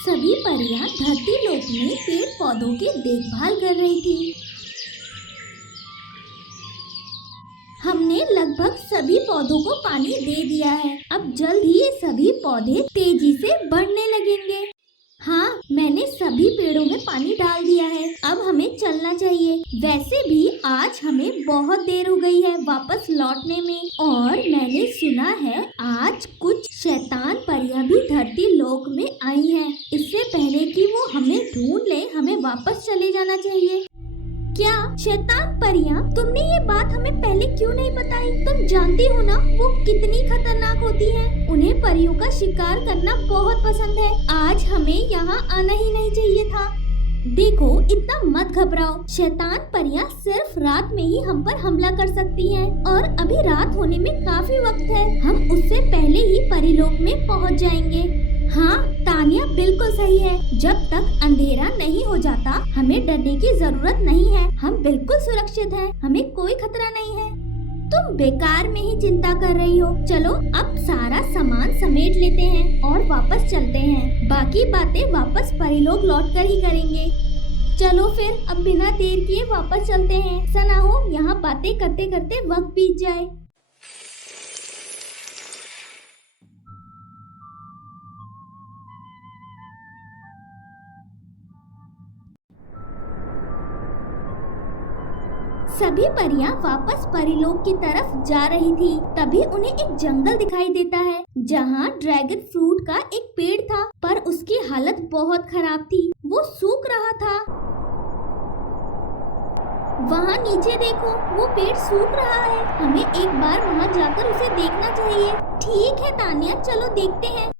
सभी परियां धरती लोक में पेड़ पौधों की देखभाल कर रही थी। हमने लगभग सभी पौधों को पानी दे दिया है। अब जल्द ही ये सभी पौधे तेजी से बढ़ने लगेंगे। हाँ, मैंने सभी पेड़ों में पानी डाल दिया है। अब हमें चलना चाहिए। वैसे भी आज हमें बहुत देर हो गई है वापस लौटने में, और मैंने सुना है आज कुछ शैतान परियां भी धरती लोक में आई हैं। इससे पहले कि वो हमें ढूंढ ले, हमें वापस चले जाना चाहिए। क्या शैतान परियां, तुमने ये बात हमें पहले क्यों नहीं बताई? तुम जानती हो ना वो कितनी खतरनाक होती हैं। उन्हें परियों का शिकार करना बहुत पसंद है। आज हमें यहाँ आना ही नहीं चाहिए था। देखो, इतना मत घबराओ। शैतान परियां सिर्फ रात में ही हम पर हमला कर सकती हैं, और अभी रात होने में काफी वक्त है। हम उससे पहले ही परिलोक में पहुँच जाएंगे। हाँ, तानिया बिल्कुल सही है। जब तक अंधेरा नहीं हो जाता हमें डरने की जरूरत नहीं है। हम बिल्कुल सुरक्षित हैं। हमें कोई खतरा नहीं है। तुम बेकार में ही चिंता कर रही हो। चलो अब सारा सामान समेट लेते हैं और वापस चलते हैं। बाकी बातें वापस परिलोक लौटकर ही करेंगे। चलो फिर अब बिना देर किए वापस चलते हैं। ऐसा ना हो यहाँ बातें करते करते वक्त बीत जाए। सभी परियां वापस परिलोक की तरफ जा रही थी। तभी उन्हें एक जंगल दिखाई देता है जहां ड्रैगन फ्रूट का एक पेड़ था, पर उसकी हालत बहुत खराब थी। वो सूख रहा था। वहाँ नीचे देखो, वो पेड़ सूख रहा है। हमें एक बार वहाँ जाकर उसे देखना चाहिए। ठीक है तानिया, चलो देखते हैं।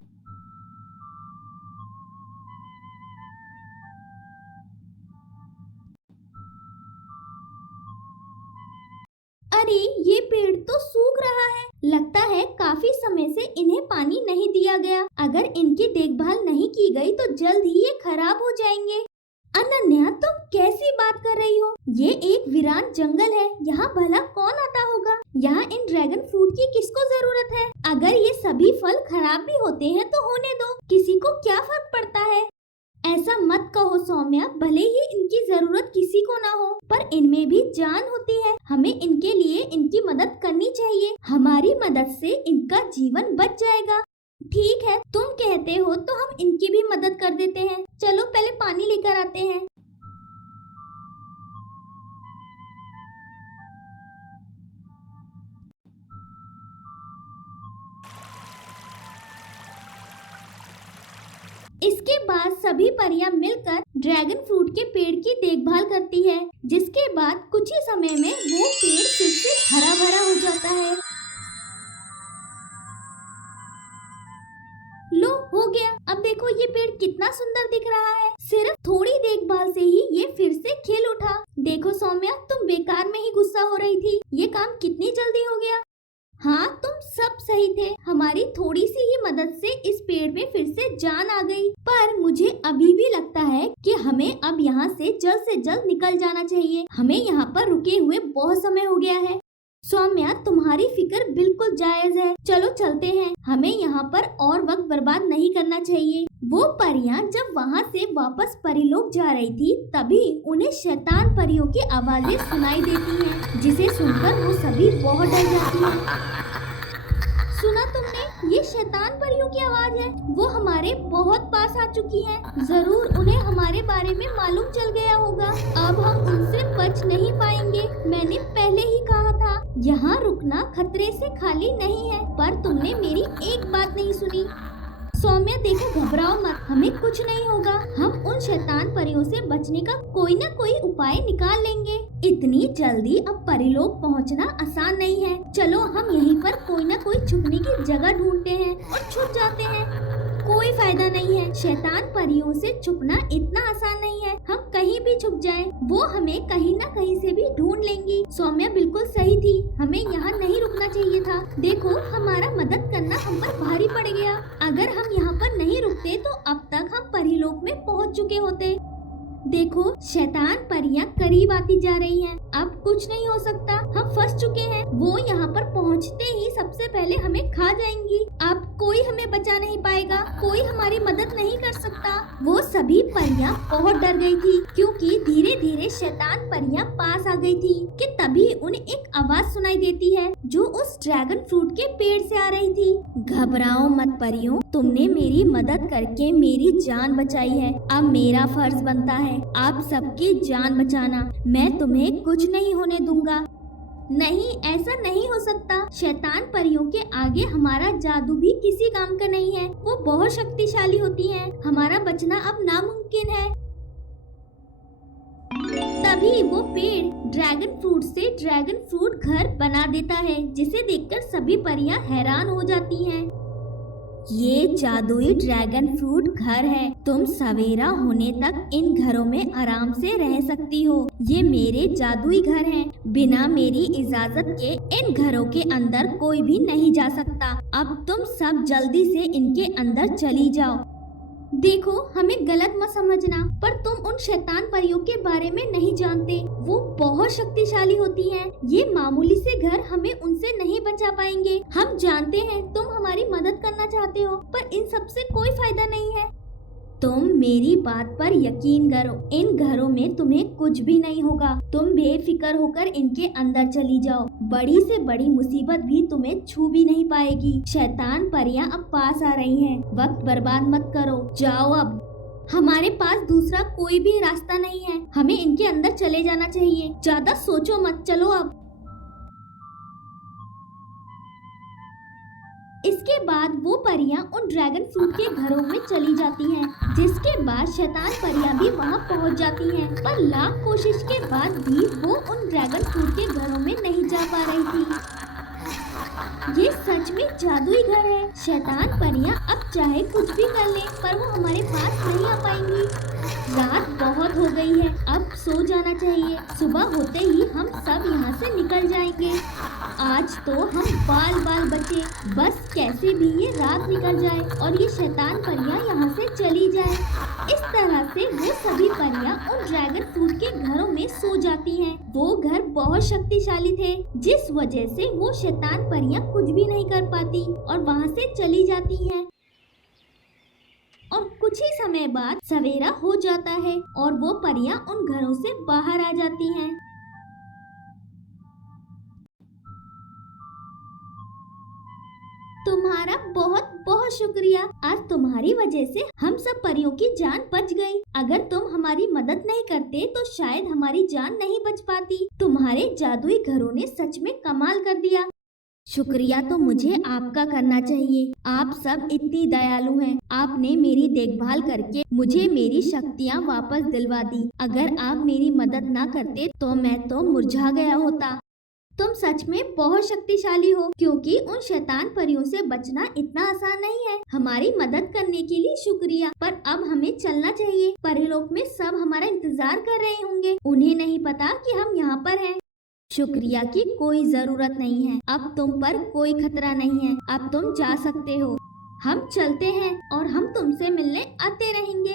अरे, ये पेड़ तो सूख रहा है। लगता है काफी समय से इन्हें पानी नहीं दिया गया। अगर इनकी देखभाल नहीं की गई तो जल्द ही ये खराब हो जाएंगे। अनन्या, तुम कैसी बात कर रही हो? ये एक वीरान जंगल है। यहाँ भला कौन आता होगा? यहाँ इन ड्रैगन फ्रूट की किसको जरूरत है? अगर ये सभी फल खराब भी होते हैं तो होने दो, किसी को क्या फर्क पड़ता है? ऐसा मत कहो सौम्या, भले ही इनकी जरूरत किसी को ना हो, पर इनमें भी जान होती है। हमें इनके लिए इनकी मदद करनी चाहिए। हमारी मदद से इनका जीवन बच जाएगा। ठीक है, तुम कहते हो तो हम इनकी भी मदद कर देते हैं। चलो पहले पानी लेकर आते हैं। इसके बाद सभी परियां मिलकर ड्रैगन फ्रूट के पेड़ की देखभाल करती है, जिसके बाद कुछ ही समय में वो पेड़ फिर से हरा भरा हो जाता है। लो, हो गया। अब देखो ये पेड़ कितना सुंदर दिख रहा है। सिर्फ थोड़ी देखभाल से ही ये फिर से खिल उठा। देखो सौम्या, तुम बेकार में ही गुस्सा हो रही थी। ये काम कितनी जल्दी हो गया। हाँ, तुम सब सही थे। हमारी थोड़ी सी ही मदद से इस पेड़ में फिर से जान आ गई। पर मुझे अभी भी लगता है कि हमें अब यहाँ से जल्द निकल जाना चाहिए। हमें यहाँ पर रुके हुए बहुत समय हो गया है। सौम्या, तुम्हारी फिक्र बिल्कुल जायज है। चलो चलते हैं। हमें यहाँ पर और वक्त बर्बाद नहीं करना चाहिए। वो परियां जब वहाँ से वापस परिलोक जा रही थी, तभी उन्हें शैतान परियों की आवाजें सुनाई देती हैं, जिसे सुनकर वो सभी बहुत डर जाती हैं। सुना तुमने? ये शैतान परियों की आवाज है। वो हमारे बहुत पास आ चुकी हैं। जरूर उन्हें हमारे बारे में मालूम चल गया होगा। अब हम उनसे बच नहीं पाएंगे। मैंने पहले ही कहा था, यहाँ रुकना खतरे से खाली नहीं है। पर तुमने मेरी एक बात नहीं सुनी। सौम्या देखो, घबराओ मत, हमें कुछ नहीं होगा। हम उन शैतान परियों से बचने का कोई न कोई उपाय निकाल लेंगे। इतनी जल्दी अब परिलोक पहुंचना आसान नहीं है। चलो हम यहीं पर कोई न कोई छुपने की जगह ढूंढते हैं और छुप जाते हैं। कोई फायदा नहीं है। शैतान परियों से छुपना इतना आसान नहीं है। हम कहीं भी छुप जाएं, वो हमें कहीं न कहीं से भी ढूंढ लेंगी। सौम्या बिल्कुल सही थी। हमें यहाँ नहीं रुकना चाहिए था। देखो, हमारा मदद करना हम पर भारी पड़ गया। अगर हम यहाँ पर नहीं रुकते तो अब तक हम परिलोक में पहुँच चुके होते। देखो, शैतान परियां करीब आती जा रही हैं। अब कुछ नहीं हो सकता, हम फंस चुके हैं। वो यहाँ पर पहुँचते ही सबसे पहले हमें खा जाएंगी। अब कोई हमें बचा बचा नहीं पाएगा, कोई हमारी मदद नहीं कर सकता। वो सभी परियां बहुत डर गई थी क्योंकि धीरे धीरे शैतान परियां पास आ गई थी कि तभी उन्हें एक आवाज सुनाई देती है जो उस ड्रैगन फ्रूट के पेड़ से आ रही थी। घबराओ मत परियों, तुमने मेरी मदद करके मेरी जान बचाई है। अब मेरा फर्ज बनता है आप सबकी जान बचाना। मैं तुम्हें कुछ नहीं होने दूंगा। नहीं, ऐसा नहीं हो सकता। शैतान परियों के आगे हमारा जादू भी किसी काम का नहीं है। वो बहुत शक्तिशाली होती हैं। हमारा बचना अब नामुमकिन है। तभी वो पेड़ ड्रैगन फ्रूट से ड्रैगन फ्रूट घर बना देता है, जिसे देखकर सभी परियां हैरान हो जाती हैं। ये जादुई ड्रैगन फ्रूट घर है। तुम सवेरा होने तक इन घरों में आराम से रह सकती हो। ये मेरे जादुई घर हैं। बिना मेरी इजाजत के इन घरों के अंदर कोई भी नहीं जा सकता। अब तुम सब जल्दी से इनके अंदर चली जाओ। देखो, हमें गलत मत समझना, पर तुम उन शैतान परियों के बारे में नहीं जानते। वो बहुत शक्तिशाली होती हैं। ये मामूली से घर हमें उनसे नहीं बचा पाएंगे। हम जानते हैं तुम हमारी मदद करना चाहते हो, पर इन सब से कोई फायदा नहीं है। तुम मेरी बात पर यकीन करो, इन घरों में तुम्हें कुछ भी नहीं होगा। तुम बेफिक्र होकर इनके अंदर चली जाओ। बड़ी से बड़ी मुसीबत भी तुम्हें छू भी नहीं पाएगी। शैतान परियां अब पास आ रही हैं। वक्त बर्बाद मत करो, जाओ अब। हमारे पास दूसरा कोई भी रास्ता नहीं है। हमें इनके अंदर चले जाना चाहिए। ज्यादा सोचो मत, चलो अब। इसके बाद वो परियां उन ड्रैगन फ्रूट के घरों में चली जाती हैं, जिसके बाद शैतान परियां भी वहां पहुंच जाती हैं। पर लाख कोशिश के बाद भी वो उन ड्रैगन फ्रूट के घरों में नहीं जा पा रही थी। ये सच में जादुई घर है। शैतान परियां अब चाहे कुछ भी कर लें, पर वो हमारे पास नहीं आ पाएंगी। रात बहुत हो गई है, अब सो जाना चाहिए। सुबह होते ही हम सब यहाँ से निकल जाएंगे। आज तो हम बाल बाल बचे, बस कैसे भी ये रात निकल जाए और ये शैतान परियां यहाँ से चली जाए। इस तरह से वो सभी परियां उन ड्रैगन फ्रूट के घरों में सो जाती हैं। वो घर बहुत शक्तिशाली थे, जिस वजह से वो शैतान परियां कुछ भी नहीं कर पाती और वहाँ से चली जाती हैं। और कुछ ही समय बाद सवेरा हो जाता है और वो परियां उन घरों से बाहर आ जाती हैं। तुम्हारा बहुत बहुत शुक्रिया। आज तुम्हारी वजह से हम सब परियों की जान बच गई। अगर तुम हमारी मदद नहीं करते तो शायद हमारी जान नहीं बच पाती। तुम्हारे जादुई घरों ने सच में कमाल कर दिया। शुक्रिया तो मुझे आपका करना चाहिए। आप सब इतनी दयालु हैं। आपने मेरी देखभाल करके मुझे मेरी शक्तियाँ वापस दिलवा दी। अगर आप मेरी मदद ना करते तो मैं तो मुरझा गया होता। तुम सच में बहुत शक्तिशाली हो, क्योंकि उन शैतान परियों से बचना इतना आसान नहीं है। हमारी मदद करने के लिए शुक्रिया, पर अब हमें चलना चाहिए। परिलोक में सब हमारा इंतजार कर रहे होंगे। उन्हें नहीं पता कि हम यहाँ पर हैं। शुक्रिया की कोई जरूरत नहीं है। अब तुम पर कोई खतरा नहीं है। अब तुम जा सकते हो। हम चलते हैं और हम तुमसे मिलने आते रहेंगे।